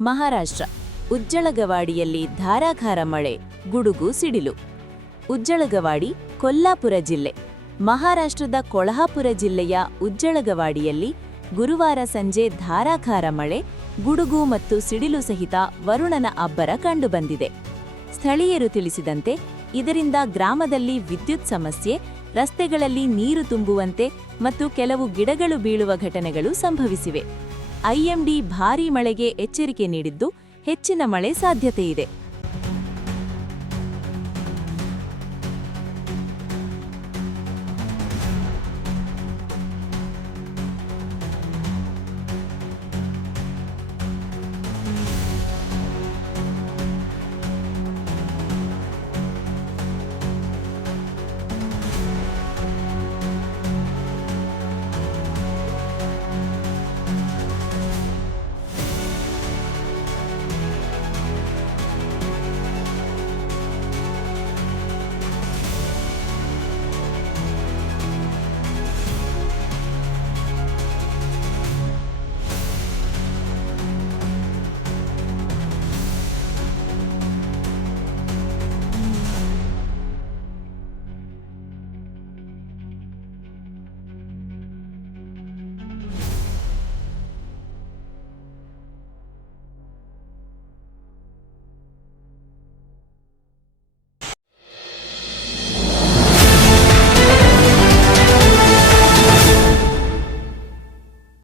ಮಹಾರಾಷ್ಟ್ರ ಉಜ್ಜಳಗವಾಡಿಯಲ್ಲಿ ಧಾರಾಕಾರ ಮಳೆ, ಗುಡುಗು ಸಿಡಿಲು. ಉಜ್ಜಳಗವಾಡಿ, ಕೊಲ್ಲಾಪುರ ಜಿಲ್ಲೆ. ಮಹಾರಾಷ್ಟ್ರದ ಕೊಲ್ಹಾಪುರ ಜಿಲ್ಲೆಯ ಉಜ್ಜಳಗವಾಡಿಯಲ್ಲಿ ಗುರುವಾರ ಸಂಜೆ ಧಾರಾಕಾರ ಮಳೆ, ಗುಡುಗು ಮತ್ತು ಸಿಡಿಲು ಸಹಿತ ವರುಣನ ಅಬ್ಬರ ಕಂಡುಬಂದಿದೆ. ಸ್ಥಳೀಯರು ತಿಳಿಸಿದಂತೆ ಇದರಿಂದ ಗ್ರಾಮದಲ್ಲಿ ವಿದ್ಯುತ್ ಸಮಸ್ಯೆ, ರಸ್ತೆಗಳಲ್ಲಿ ನೀರು ತುಂಬುವಂತೆ ಮತ್ತು ಕೆಲವು ಗಿಡಗಳು ಬೀಳುವ ಘಟನೆಗಳು ಸಂಭವಿಸಿವೆ. ಐಎಂಡಿ ಭಾರೀ ಮಳೆಗೆ ಎಚ್ಚರಿಕೆ ನೀಡಿದ್ದು, ಹೆಚ್ಚಿನ ಮಳೆ ಸಾಧ್ಯತೆಯಿದೆ.